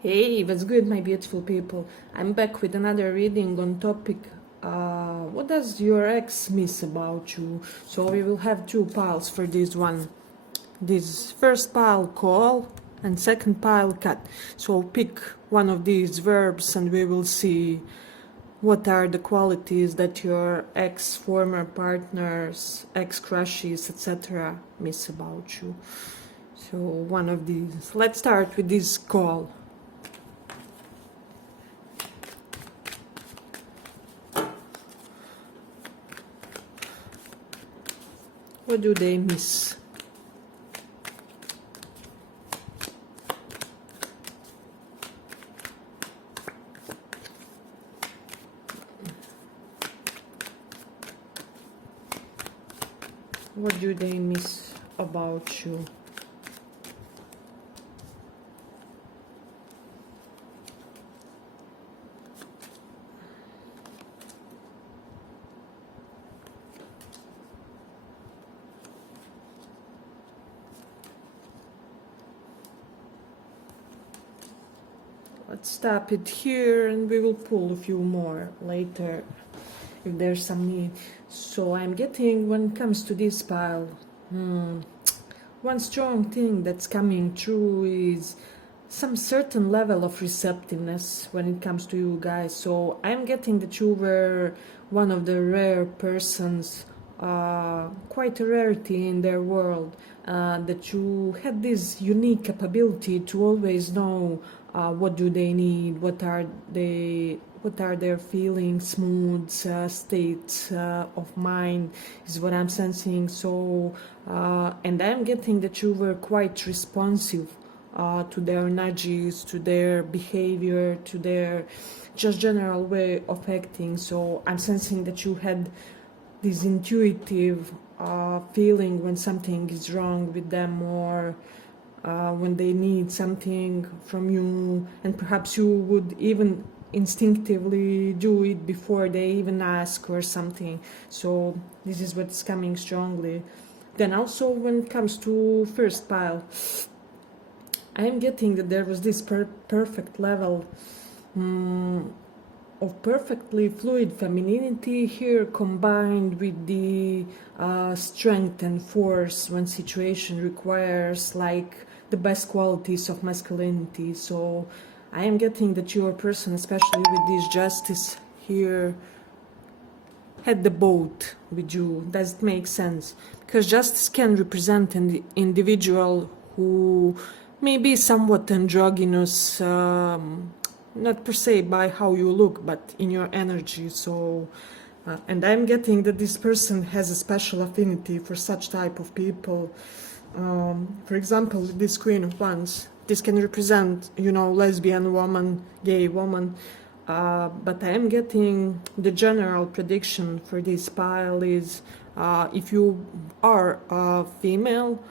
Hey, what's good, my beautiful people? I'm back with another reading on topic. What does your ex miss about you? So we will have two piles for this one. This first pile call and second pile cut. So pick one of these verbs and we will see what are the qualities that your ex, former partners, ex crushes, etc. miss about you. So one of these. Let's start with this call. What do they miss? What do they miss about you? Let's stop it here and we will pull a few more later if there's some need. So I'm getting, when it comes to this pile, one strong thing that's coming through is some certain level of receptiveness when it comes to you guys. So I'm getting that you were one of the rare persons, quite a rarity in their world, that you had this unique capability to always know what do they need, what are their feelings, moods, states of mind, is what I'm sensing. So and I'm getting that you were quite responsive to their nudges, to their behavior, to their just general way of acting. So I'm sensing that you had this intuitive feeling when something is wrong with them, or when they need something from you, and perhaps you would even instinctively do it before they even ask or something. So this is what's coming strongly. Then also when it comes to first pile, I'm getting that there was this perfect level of perfectly fluid femininity here, combined with the strength and force when situation requires, like the best qualities of masculinity. So I am getting that your person, especially with this justice here, had the boat with you. Does it make sense? Because justice can represent an individual who may be somewhat androgynous, not per se by how you look, but in your energy. So and I'm getting that this person has a special affinity for such type of people. For example, this Queen of Wands, this can represent, lesbian woman, gay woman, but I am getting the general prediction for this pile is if you are a female,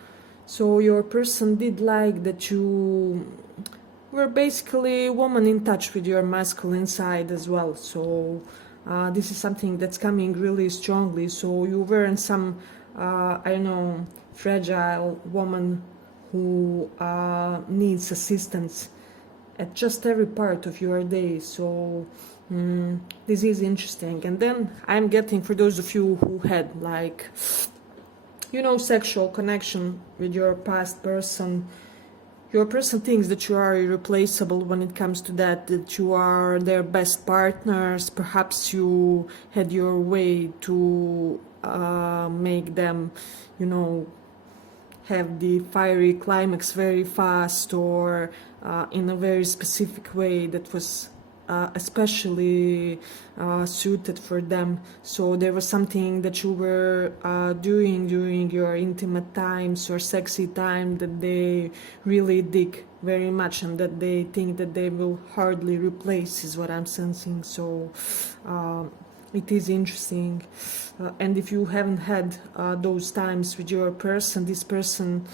so your person did like that you were basically a woman in touch with your masculine side as well. So this is something that's coming really strongly. So you weren't some, fragile woman who needs assistance at just every part of your day. So this is interesting. And then I'm getting, for those of you who had like, sexual connection with your past person, your person thinks that you are irreplaceable when it comes to that you are their best partners. Perhaps you had your way to make them, have the fiery climax very fast, or in a very specific way that was especially suited for them. So there was something that you were doing during your intimate times or sexy time that they really dig very much, and that they think that they will hardly replace, is what I'm sensing. So it is interesting. And if you haven't had those times with your person, this person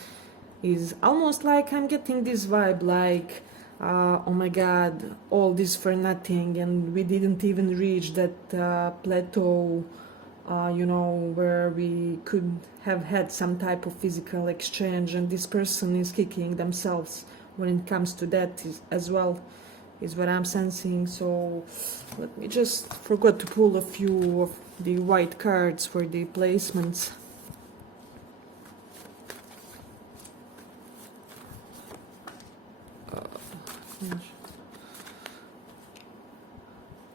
is almost like, I'm getting this vibe like, oh my god, all this for nothing, and we didn't even reach that plateau, where we could have had some type of physical exchange, and this person is kicking themselves when it comes to that as well, is what I'm sensing. So let me just forgot to pull a few of the white cards for the placements.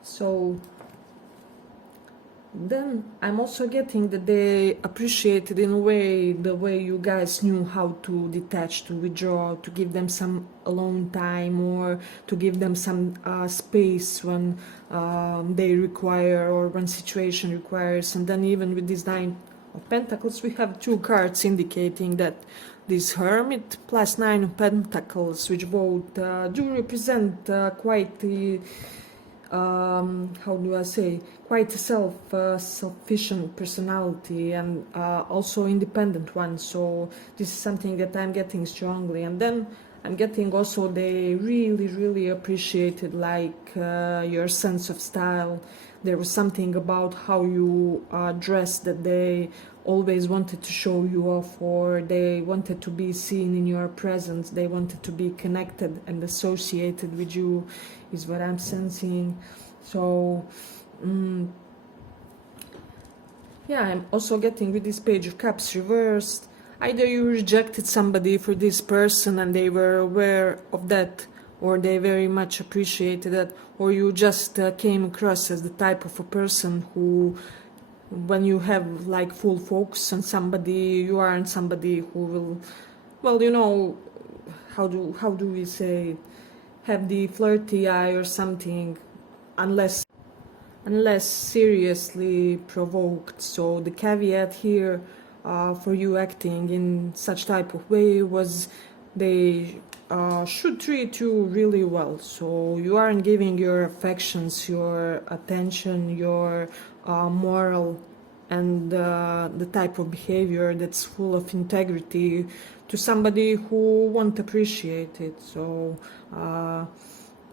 So then I'm also getting that they appreciated in a way the way you guys knew how to detach, to withdraw, to give them some alone time, or to give them some space when they require, or when situation requires. And then even with this Nine of Pentacles, we have two cards indicating that this Hermit plus Nine of Pentacles, which both do represent quite the how do I say, quite a self-sufficient personality, and also independent one. So this is something that I'm getting strongly. And then I'm getting also they really appreciated like your sense of style. There was something about how you dressed that they always wanted to show you off, or they wanted to be seen in your presence. They wanted to be connected and associated with you, is what I'm sensing. So yeah, I'm also getting with this Page of Cups reversed, either you rejected somebody for this person and they were aware of that, or they very much appreciated that, or you just came across as the type of a person who, when you have like full focus on somebody, you aren't somebody who will, well, you know, how do we say, have the flirty eye or something, unless seriously provoked. So the caveat here for you acting in such type of way was they should treat you really well. So you aren't giving your affections, your attention, your moral, and the type of behavior that's full of integrity to somebody who won't appreciate it. So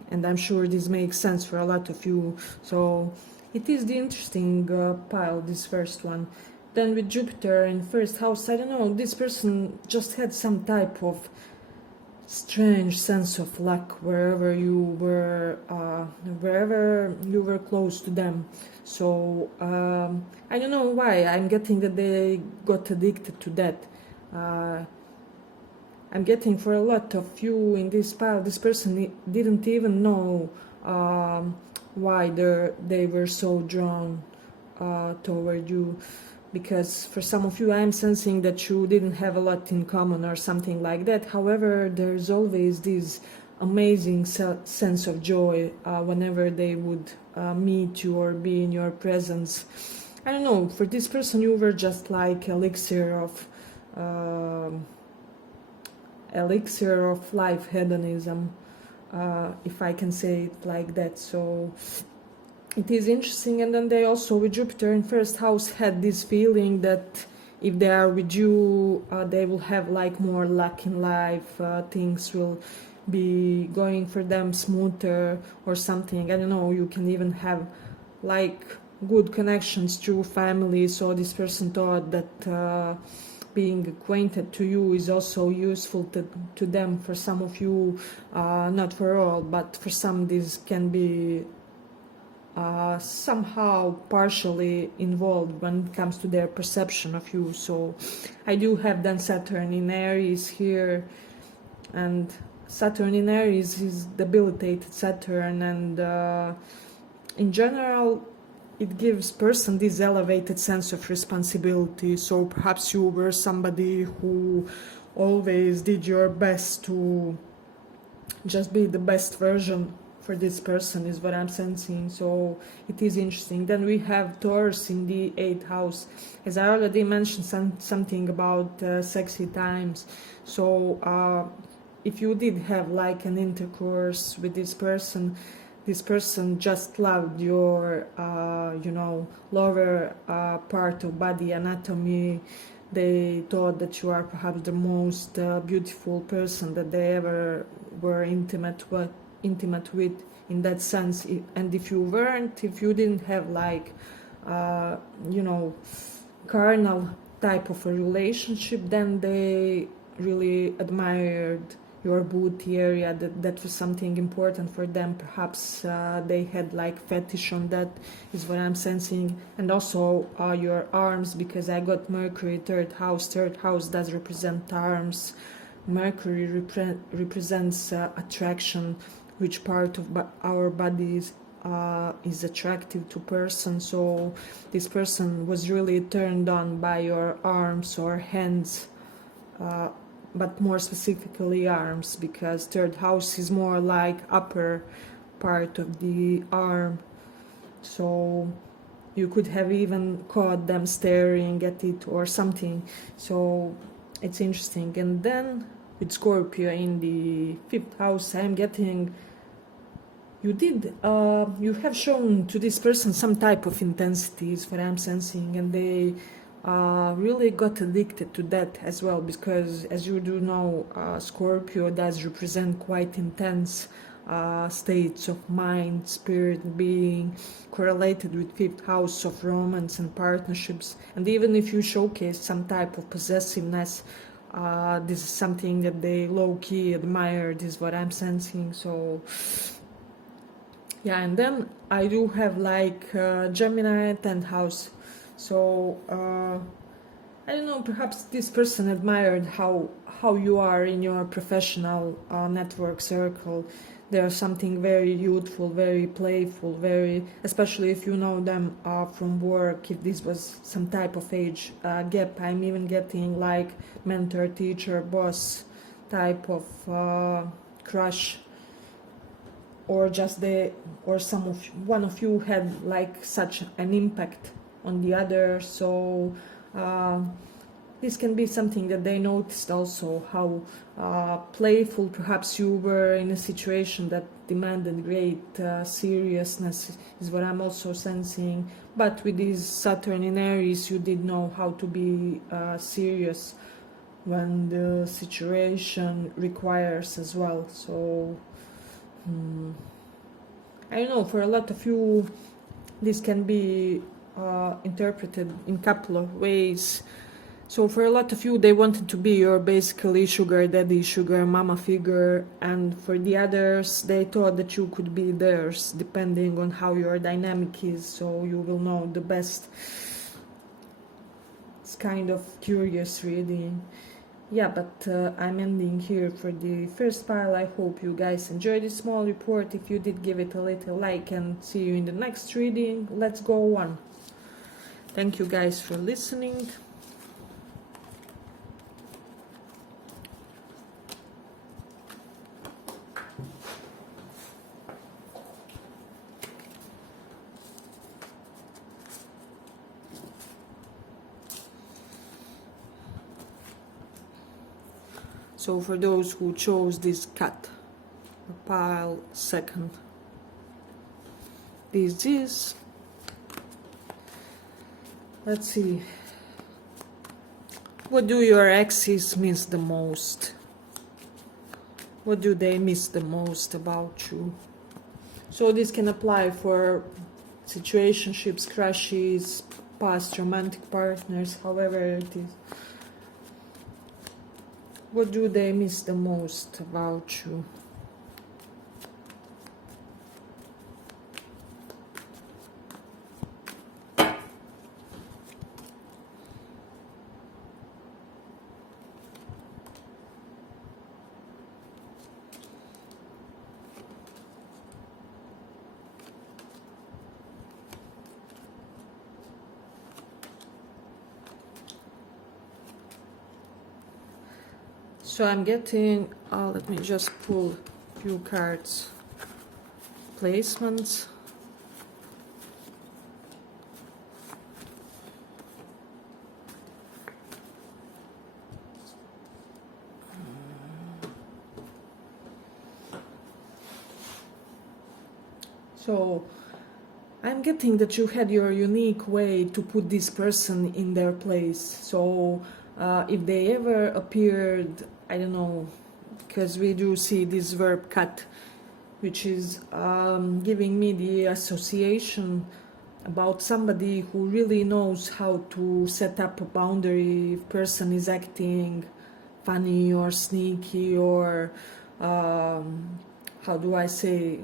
and I'm sure this makes sense for a lot of you. So it is the interesting pile, this first one. Then with Jupiter in first house, I don't know, this person just had some type of strange sense of luck wherever you were close to them. So I don't know why, I'm getting that they got addicted to that. I'm getting for a lot of you in this pile, this person didn't even know why they were so drawn toward you, because for some of you I'm sensing that you didn't have a lot in common or something like that. However, there's always this amazing sense of joy whenever they would meet you or be in your presence. I don't know, for this person you were just like elixir of life hedonism, if I can say it like that. So it is interesting. And then they also, with Jupiter in first house, had this feeling that if they are with you, they will have like more luck in life, things will be going for them smoother or something. I don't know, you can even have like good connections through family. So this person thought that being acquainted to you is also useful to them. For some of you, not for all, but for some this can be somehow partially involved when it comes to their perception of you. So I do have then Saturn in Aries here, and Saturn in Aries is debilitated Saturn, and in general it gives person this elevated sense of responsibility. So perhaps you were somebody who always did your best to just be the best version for this person, is what I'm sensing. So it is interesting. Then we have Taurus in the 8th house. As I already mentioned, something about sexy times. So if you did have like an intercourse with this person just loved your lower part of body anatomy. They thought that you are perhaps the most beautiful person that they ever were intimate with in that sense. And if you weren't, if you didn't have like carnal type of a relationship, then they really admired your booty area, that was something important for them. Perhaps they had like fetish on that, is what I'm sensing. And also your arms, because I got Mercury, third house. Third house does represent arms. Mercury represents attraction, which part of our bodies is attractive to person. So this person was really turned on by your arms or hands, but more specifically arms, because third house is more like upper part of the arm. So you could have even caught them staring at it or something. So it's interesting. And then with Scorpio in the 5th house, I'm getting you have shown to this person some type of intensity, is what I'm sensing, and they really got addicted to that as well, because as you do know, Scorpio does represent quite intense states of mind, spirit, being, correlated with 5th house of romance and partnerships. And even if you showcase some type of possessiveness, this is something that they low-key admire, this is what I'm sensing. So yeah, and then I do have like Gemini 10th house. So I don't know, perhaps this person admired how you are in your professional network circle. There's something very youthful, very playful, very, especially if you know them from work, if this was some type of age gap. I'm even getting like mentor, teacher, boss type of crush, or just one of you had like such an impact on the other. So this can be something that they noticed also, how playful perhaps you were in a situation that demanded great seriousness, is what I'm also sensing. But with this Saturn in Aries, you did know how to be serious when the situation requires as well. So I don't know, for a lot of you this can be interpreted in a couple of ways. So for a lot of you, they wanted to be your basically sugar daddy, sugar mama figure, and for the others, they thought that you could be theirs, depending on how your dynamic is, so you will know the best. It's kind of curious reading. Yeah, but I'm ending here for the first pile. I hope you guys enjoyed this small report. If you did, give it a little like, and see you in the next reading. Let's go on. Thank you guys for listening. So for those who chose this cut, pile second, this is, let's see, what do your exes miss the most? What do they miss the most about you? So this can apply for situationships, crushes, past romantic partners, however it is. What do they miss the most about you? So I'm getting, let me just pull a few cards, placements. So I'm getting that you had your unique way to put this person in their place. So if they ever appeared, I don't know, because we do see this verb cut, which is giving me the association about somebody who really knows how to set up a boundary if person is acting funny or sneaky or how do I say,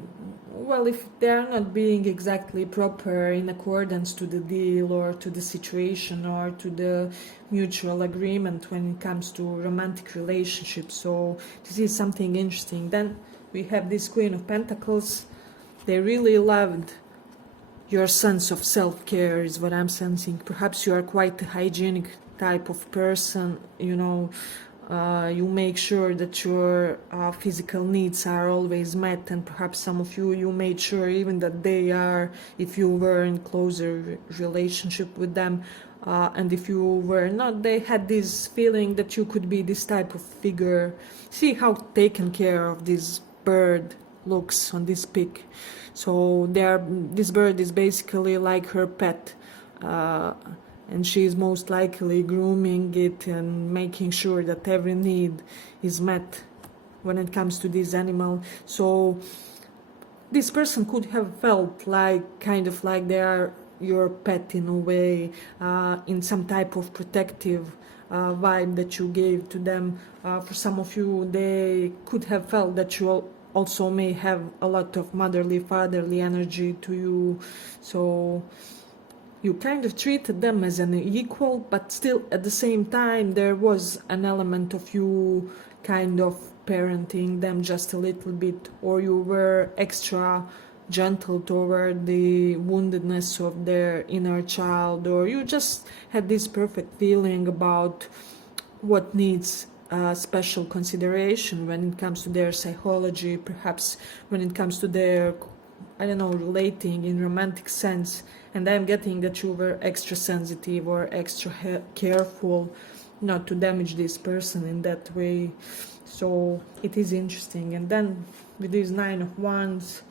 well, if they are not being exactly proper in accordance to the deal or to the situation or to the mutual agreement when it comes to romantic relationships. So this is something interesting. Then we have this Queen of Pentacles. They really loved your sense of self-care is what I'm sensing. Perhaps you are quite a hygienic type of person, you know. You make sure that your physical needs are always met, and perhaps some of you made sure even that they are, if you were in closer relationship with them, and if you were not, they had this feeling that you could be this type of figure. See how taken care of this bird looks on this pic. So this bird is basically like her pet, and she is most likely grooming it and making sure that every need is met when it comes to this animal. So this person could have felt like, kind of like they are your pet in a way, in some type of protective vibe that you gave to them. For some of you, they could have felt that you also may have a lot of motherly, fatherly energy to you. So you kind of treated them as an equal, but still at the same time there was an element of you kind of parenting them just a little bit, or you were extra gentle toward the woundedness of their inner child, or you just had this perfect feeling about what needs special consideration when it comes to their psychology, perhaps when it comes to their, I don't know, relating in romantic sense. And I'm getting that you were extra sensitive or extra careful not to damage this person in that way. So it is interesting. And then with this 9 of Wands,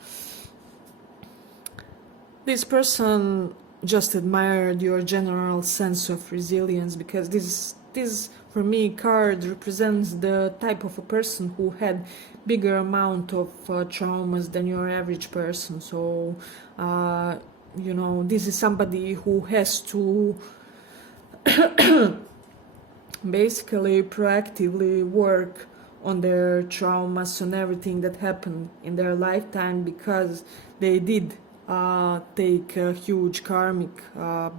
this person just admired your general sense of resilience, because this for me card represents the type of a person who had bigger amount of traumas than your average person. So you know, this is somebody who has to basically proactively work on their traumas, on everything that happened in their lifetime, because they did take a huge karmic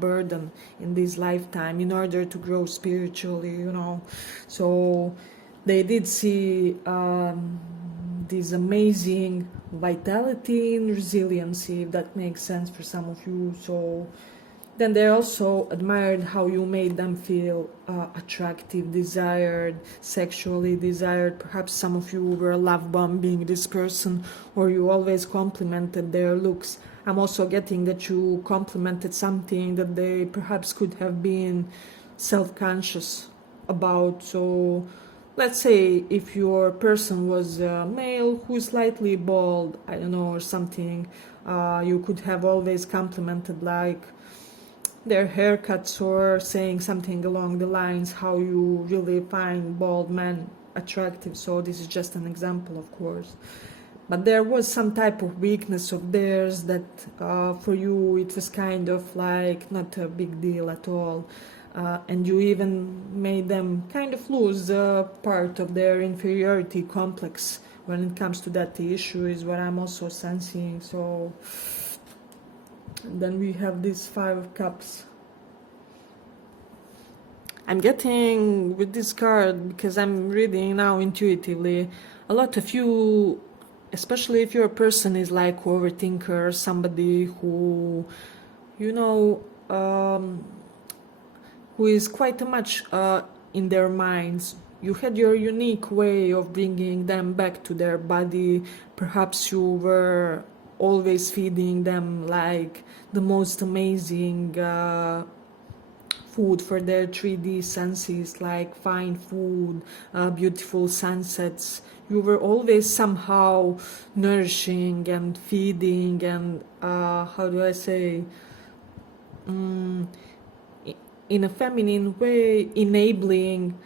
burden in this lifetime in order to grow spiritually, you know. So they did see this amazing vitality and resiliency, if that makes sense for some of you. So then they also admired how you made them feel attractive, desired, sexually desired. Perhaps some of you were love bombing this person, or you always complimented their looks. I'm also getting that you complimented something that they perhaps could have been self-conscious about. So let's say if your person was a male who's slightly bald, I don't know, or something, you could have always complimented like their haircuts, or saying something along the lines how you really find bald men attractive. So this is just an example, of course. But there was some type of weakness of theirs that for you it was kind of like not a big deal at all. And you even made them kind of lose part of their inferiority complex when it comes to that issue, is what I'm also sensing. So then we have this 5 of Cups. I'm getting with this card, because I'm reading now intuitively, a lot of you, especially if your person is like overthinker, somebody who, you know, who is quite much in their minds. You had your unique way of bringing them back to their body. Perhaps you were always feeding them like the most amazing food for their 3D senses, like fine food, beautiful sunsets. You were always somehow nourishing and feeding and, how do I say, in a feminine way, enabling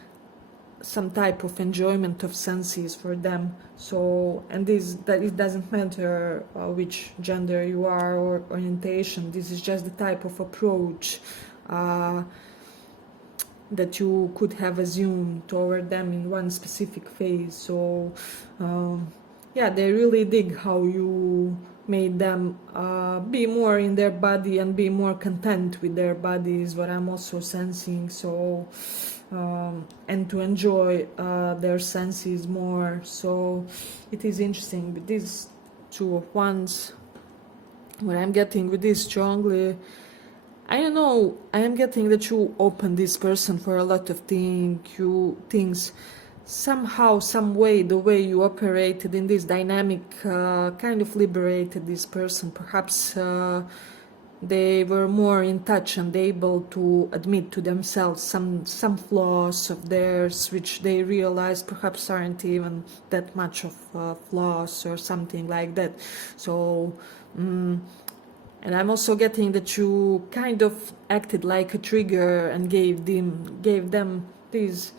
some type of enjoyment of senses for them. So, and that it doesn't matter which gender you are or orientation. This is just the type of approach that you could have assumed toward them in one specific phase. So yeah, they really dig how you made them be more in their body and be more content with their body is what I'm also sensing. So and to enjoy their senses more. So it is interesting with these two of wands. What I'm getting with this strongly, I don't know, I am getting that you open this person for a lot of things. Somehow, some way, the way you operated in this dynamic kind of liberated this person. Perhaps they were more in touch and able to admit to themselves some flaws of theirs, which they realized perhaps aren't even that much of flaws or something like that. So and I'm also getting that you kind of acted like a trigger and gave them this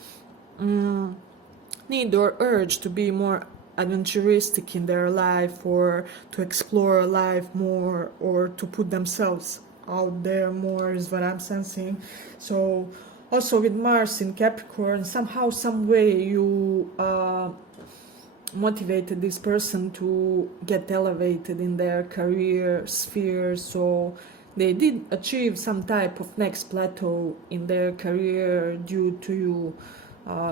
need or urge to be more adventuristic in their life, or to explore life more, or to put themselves out there more is what I'm sensing. So also with Mars in Capricorn, somehow, some way you motivated this person to get elevated in their career sphere. So they did achieve some type of next plateau in their career due to you.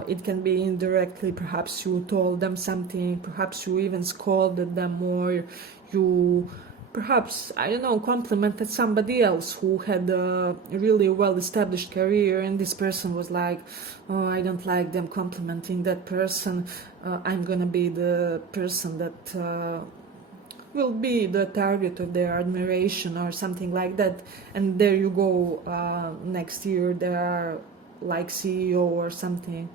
It can be indirectly, perhaps you told them something, perhaps you even scolded them more, you perhaps, I don't know, complimented somebody else who had a really well-established career, and this person was like, oh, I don't like them complimenting that person, I'm gonna be the person that will be the target of their admiration or something like that. And there you go, next year they are like CEO or something.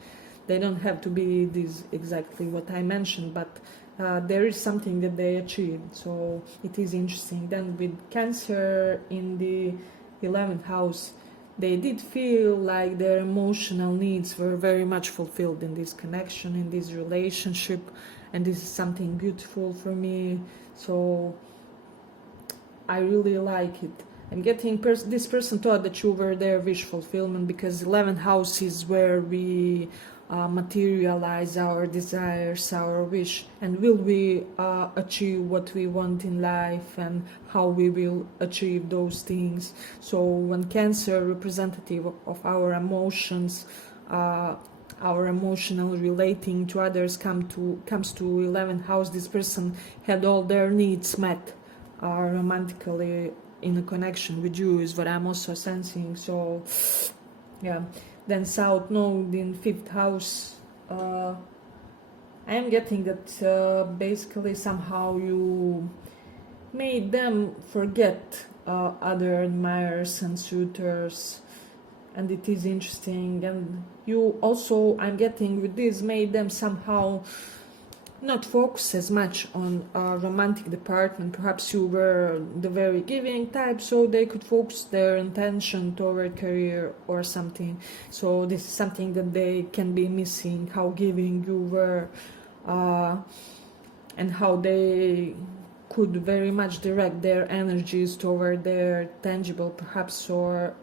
They don't have to be this exactly what I mentioned, but there is something that they achieved. So it is interesting. Then with Cancer in the 11th house, they did feel like their emotional needs were very much fulfilled in this connection, in this relationship, and this is something beautiful for me. So I really like it. I'm getting this person thought that you were their wish fulfillment, because 11th house is where we materialize our desires, our wish, and will we achieve what we want in life, and how we will achieve those things. So when Cancer, representative of our emotions, our emotional relating to others comes to 11th house, this person had all their needs met romantically in a connection with you is what I'm also sensing. So yeah, then South Node in 5th house, I am getting that basically somehow you made them forget other admirers and suitors, and it is interesting. And you also, I'm getting with this, made them somehow not focus as much on romantic department. Perhaps you were the very giving type, so they could focus their intention toward career or something. So this is something that they can be missing, how giving you were, and how they could very much direct their energies toward their tangible, perhaps, or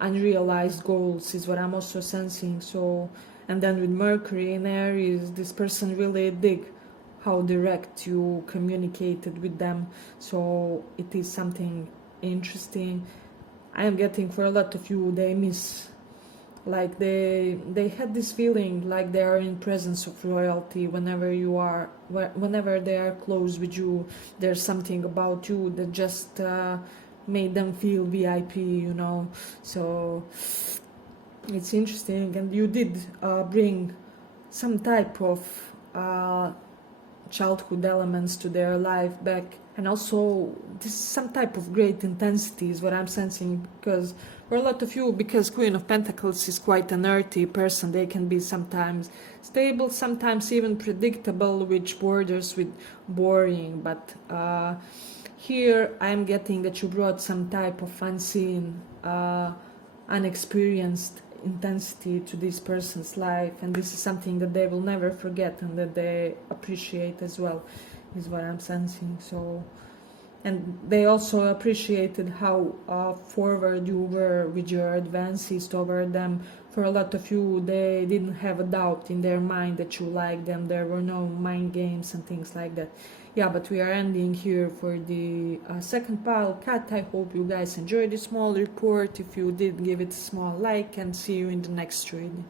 unrealized goals is what I'm also sensing. So, and then with Mercury in Aries, this person really dig how direct you communicated with them. So it is something interesting. I am getting for a lot of you, they miss, like they had this feeling like they are in presence of royalty whenever you are, whenever they are close with you. There's something about you that just made them feel VIP, you know. So it's interesting, and you did bring some type of childhood elements to their life back, and also this some type of great intensity is what I'm sensing, because for a lot of you, because Queen of Pentacles is quite an earthy person, they can be sometimes stable, sometimes even predictable, which borders with boring. But here I'm getting that you brought some type of unseen, unexperienced intensity to this person's life, and this is something that they will never forget and that they appreciate as well, is what I'm sensing. So And they also appreciated how forward you were with your advances toward them. For a lot of you, they didn't have a doubt in their mind that you liked them. There were no mind games and things like that. Yeah, but we are ending here for the second pile cut. I hope you guys enjoyed this small report. If you did, give it a small like, and see you in the next reading.